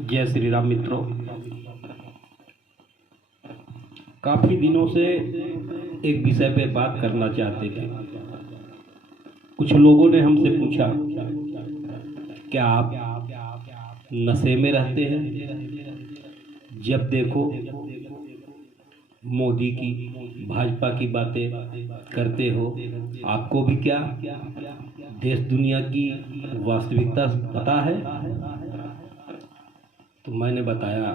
जय श्री राम मित्रों। काफ़ी दिनों से एक विषय पे बात करना चाहते थे। कुछ लोगों ने हमसे पूछा, क्या आप नशे में रहते हैं? जब देखो मोदी की, भाजपा की बातें करते हो, आपको भी क्या देश दुनिया की वास्तविकता पता है? तो मैंने बताया,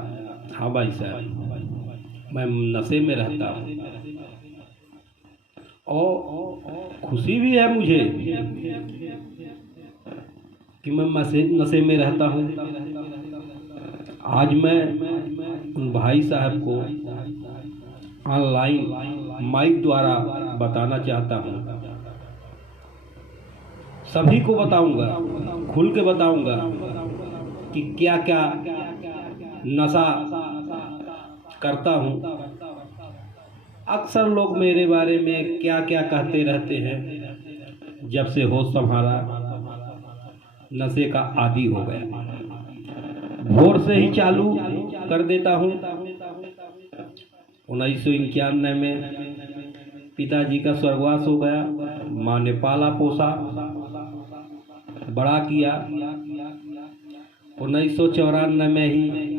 हाँ भाई साहब, मैं नशे में रहता हूँ और खुशी भी है मुझे कि मैं नशे में रहता हूँ। आज मैं उन भाई साहब को ऑनलाइन माइक द्वारा बताना चाहता हूँ, सभी को बताऊंगा, खुल के बताऊंगा कि क्या क्या नशा करता हूँ। अक्सर लोग मेरे बारे में क्या क्या कहते रहते हैं। जब से होश संभाला, नशे का आदी हो गया। भोर से ही चालू कर देता हूँ। 1991 में पिताजी का स्वर्गवास हो गया। माँ ने पाला पोसा, बड़ा किया। 1994 में ही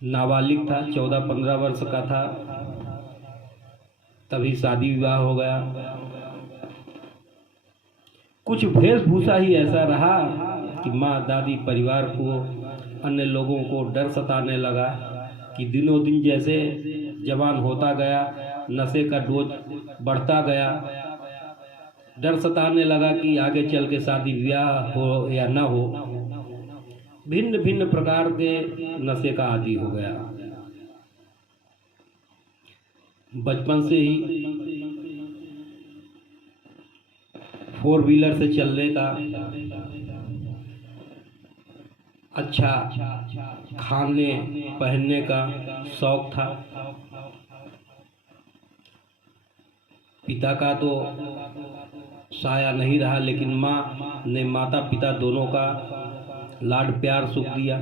नाबालिग था, 14-15 वर्ष का था, तभी शादी विवाह हो गया। कुछ वेशभूषा ही ऐसा रहा कि माँ, दादी, परिवार को, अन्य लोगों को डर सताने लगा कि दिनों दिन जैसे जवान होता गया, नशे का डोज बढ़ता गया। डर सताने लगा कि आगे चल के शादी विवाह हो या ना हो। भिन्न भिन्न प्रकार के नशे का आदी हो गया। बचपन से ही 4 व्हीलर से चलने का, अच्छा खाने पहनने का शौक था। पिता का तो साया नहीं रहा, लेकिन माँ ने माता पिता दोनों का लाड प्यार सुख दिया।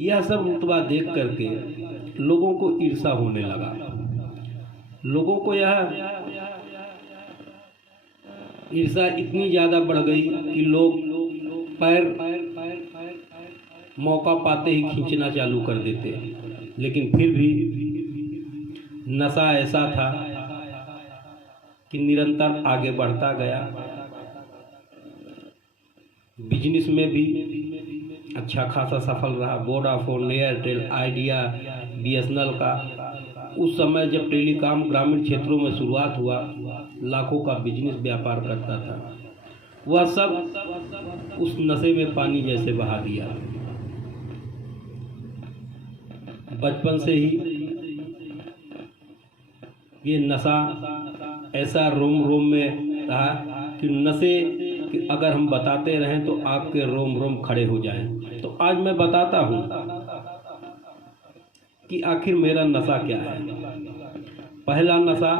यह सब रुतबा देख करके लोगों को ईर्ष्या होने लगा। लोगों को यह ईर्ष्या इतनी ज़्यादा बढ़ गई कि लोग पैर मौका पाते ही खींचना चालू कर देते। लेकिन फिर भी नशा ऐसा था कि निरंतर आगे बढ़ता गया। बिजनेस में भी अच्छा खासा सफल रहा। वोडाफोन, एयरटेल, आइडिया, बीएसएनएल का उस समय जब टेलीकॉम ग्रामीण क्षेत्रों में शुरुआत हुआ, लाखों का बिजनेस व्यापार करता था। वह सब उस नशे में पानी जैसे बहा दिया। बचपन से ही ये नशा ऐसा रोम रोम में रहा कि नशे कि अगर हम बताते रहें तो आपके रोम रोम खड़े हो जाएं। तो आज मैं बताता हूं कि आखिर मेरा नशा क्या है। पहला नशा,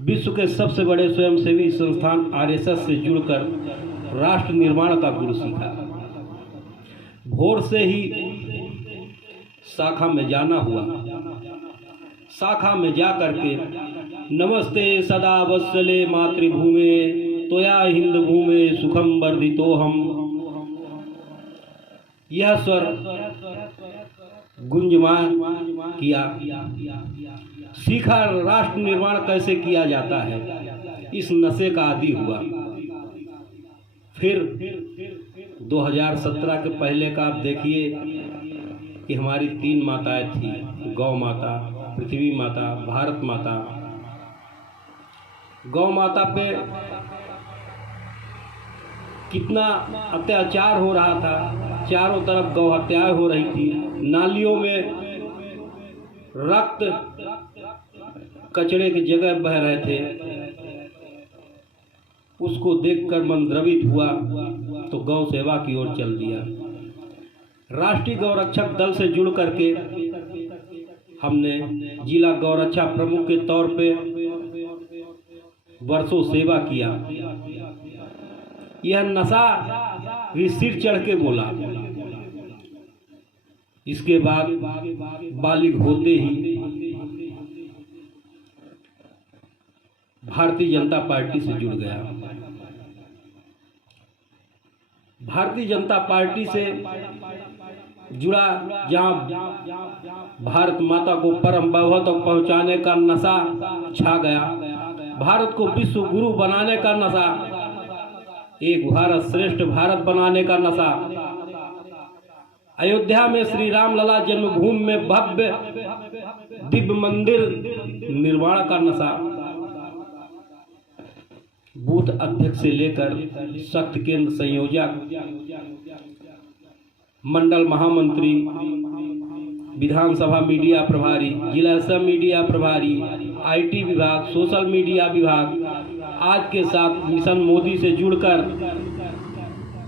विश्व के सबसे बड़े स्वयंसेवी संस्थान आरएसएस से जुड़कर राष्ट्र निर्माण का गुरु सीखा। भोर से ही शाखा में जाना हुआ। शाखा में जा करके नमस्ते सदा वत्सले मातृभूमे त्वया हिंद भूमे सुखम वर्धितोहम, यह स्वर गुंजमान किया। सीखा राष्ट्र निर्माण कैसे किया जाता है। इस नशे का आदी हुआ। फिर 2017 के पहले का आप देखिए कि हमारी 3 माताएं थी, गौ माता, पृथ्वी माता, भारत माता। गौ माता पे कितना अत्याचार हो रहा था। चारों तरफ गौ हत्याएं हो रही थी। नालियों में रक्त कचड़े की जगह बह रहे थे। उसको देखकर मन द्रवित हुआ तो गौ सेवा की ओर चल दिया। राष्ट्रीय गौरक्षक दल से जुड़ करके हमने जिला गौरक्षा प्रमुख के तौर पे वर्षों सेवा किया। यह नशा भी सिर चढ़ के बोला। इसके बाद बालिग होते ही भारतीय जनता पार्टी से जुड़ गया। भारतीय जनता पार्टी से जुड़ा, जहां भारत माता को परम वैभव तक पहुंचाने का नशा छा गया, भारत को विश्व गुरु बनाने का नशा, एक भारत श्रेष्ठ भारत बनाने का नशा, अयोध्या में श्री राम लला जन्मभूमि में भव्य दिव्य मंदिर निर्माण का नशा, बूथ अध्यक्ष से लेकर शक्त केंद्र संयोजक, मंडल महामंत्री, विधानसभा मीडिया प्रभारी, जिला सब मीडिया प्रभारी, आईटी विभाग, सोशल मीडिया विभाग, आज के साथ मिशन मोदी से जुड़कर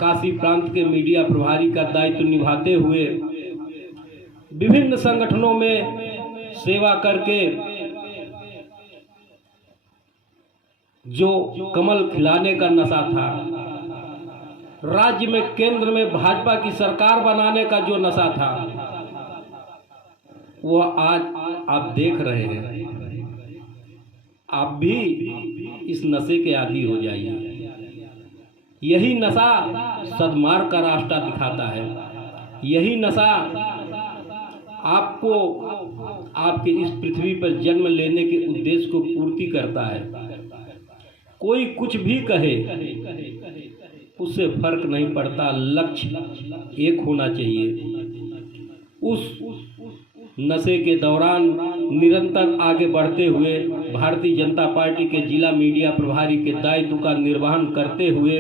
काशी प्रांत के मीडिया प्रभारी का दायित्व निभाते हुए विभिन्न संगठनों में सेवा करके जो कमल खिलाने का नशा था, राज्य में केंद्र में भाजपा की सरकार बनाने का जो नशा था, वह आज आप देख रहे हैं। आप भी इस नशे के आदी हो जाइए। यही नशा सद्मार्ग का रास्ता दिखाता है। यही नशा आपको आपके इस पृथ्वी पर जन्म लेने के उद्देश्य को पूर्ति करता है। कोई कुछ भी कहे, उससे फर्क नहीं पड़ता, लक्ष्य एक होना चाहिए। उस नशे के दौरान निरंतर आगे बढ़ते हुए भारतीय जनता पार्टी के जिला मीडिया प्रभारी के दायित्व का निर्वहन करते हुए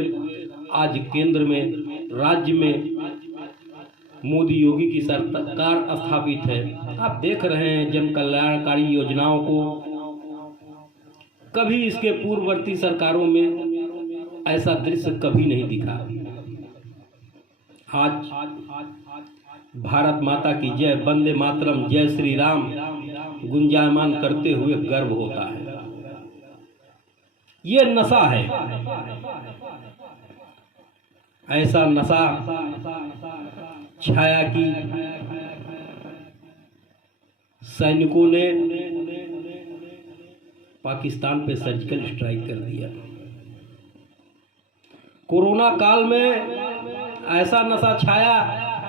आज केंद्र में, राज्य में मोदी योगी की सरकार स्थापित है। आप देख रहे हैं जन कल्याणकारी योजनाओं को। कभी इसके पूर्ववर्ती सरकारों में ऐसा दृश्य कभी नहीं दिखा। आज भारत माता की जय, वंदे मातरम, जय श्री राम गुंजायमान करते हुए गर्व होता है। ये नशा है। ऐसा नशा छाया कि सैनिकों ने पाकिस्तान पे सर्जिकल स्ट्राइक कर दिया। कोरोना काल में ऐसा नशा छाया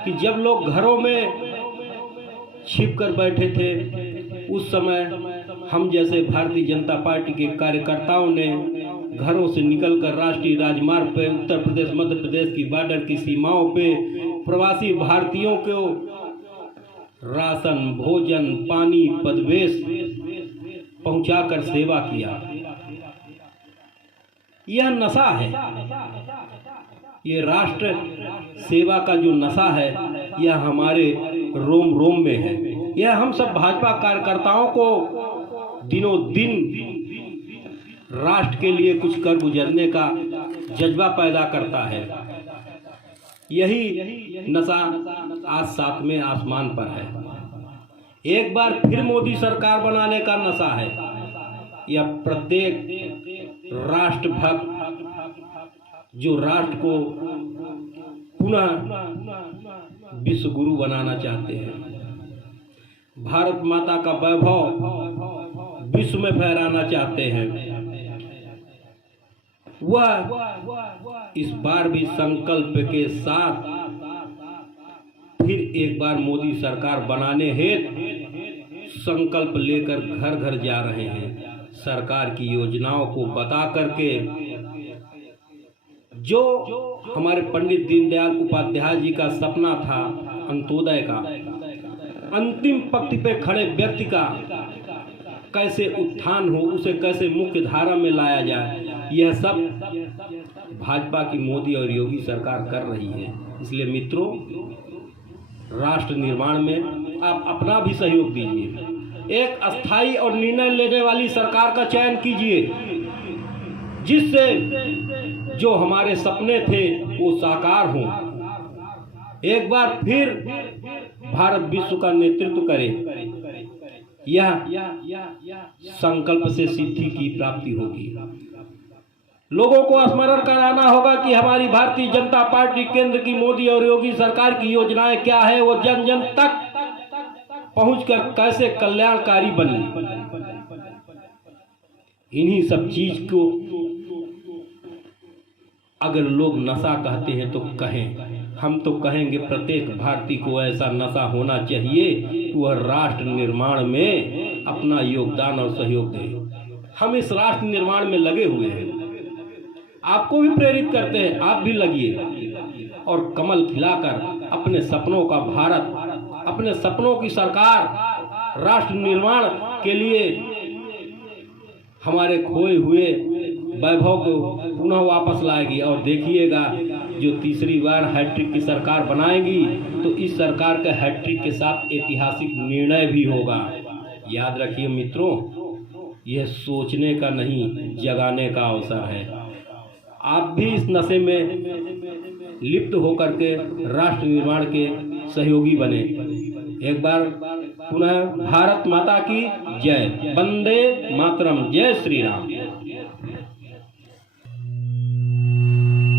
कि जब लोग घरों में छिप कर बैठे थे, उस समय हम जैसे भारतीय जनता पार्टी के कार्यकर्ताओं ने घरों से निकलकर राष्ट्रीय राजमार्ग पे, उत्तर प्रदेश मध्य प्रदेश की बॉर्डर की सीमाओं पे प्रवासी भारतीयों को राशन, भोजन, पानी, पदवेश पहुंचाकर सेवा किया। यह नशा है। ये राष्ट्र सेवा का जो नशा है, यह हमारे रोम रोम में है। यह हम सब भाजपा कार्यकर्ताओं को दिनों दिन राष्ट्र के लिए कुछ कर गुजरने का जज्बा पैदा करता है। यही नशा आज सातवें आसमान पर है। एक बार फिर मोदी सरकार बनाने का नशा है। यह प्रत्येक राष्ट्रभक्त जो राष्ट्र को पुनः विश्व गुरु बनाना चाहते हैं, भारत माता का वैभव विश्व में फहराना चाहते हैं, वह इस बार भी संकल्प के साथ फिर एक बार मोदी सरकार बनाने हेतु संकल्प लेकर घर घर जा रहे हैं। सरकार की योजनाओं को बता करके जो हमारे पंडित दीनदयाल उपाध्याय जी का सपना था अंत्योदय का, अंतिम पंक्ति पे खड़े व्यक्ति का कैसे उत्थान हो, उसे कैसे मुख्य धारा में लाया जाए, यह सब भाजपा की मोदी और योगी सरकार कर रही है। इसलिए मित्रों, राष्ट्र निर्माण में आप अपना भी सहयोग दीजिए। एक अस्थायी और निर्णय लेने वाली सरकार का चयन कीजिए, जिससे जो हमारे सपने थे वो साकार हों। एक बार फिर भारत विश्व का नेतृत्व करे। यह संकल्प से सिद्धि की प्राप्ति होगी। लोगों को स्मरण कराना होगा कि हमारी भारतीय जनता पार्टी केंद्र की मोदी और योगी सरकार की योजनाएं क्या है, वो जन जन तक पहुंचकर कैसे कल्याणकारी बनी। इन्हीं सब चीज को अगर लोग नशा कहते हैं तो कहें, हम तो कहेंगे प्रत्येक भारतीय को ऐसा नशा होना चाहिए कि वह राष्ट्र निर्माण में अपना योगदान और सहयोग दे। हम इस राष्ट्र निर्माण में लगे हुए हैं, आपको भी प्रेरित करते हैं, आप भी लगिए और कमल खिलाकर अपने सपनों का भारत, अपने सपनों की सरकार राष्ट्र निर्माण के लिए हमारे खोए हुए वैभव को पुनः वापस लाएगी। और देखिएगा जो तीसरी बार हैट्रिक की सरकार बनाएगी तो इस सरकार के हैट्रिक के साथ ऐतिहासिक निर्णय भी होगा। याद रखिए मित्रों, यह सोचने का नहीं जगाने का अवसर है। आप भी इस नशे में लिप्त होकर के राष्ट्र निर्माण के सहयोगी बने। एक बार पुनः भारत माता की जय, वंदे मातरम, जय श्री राम।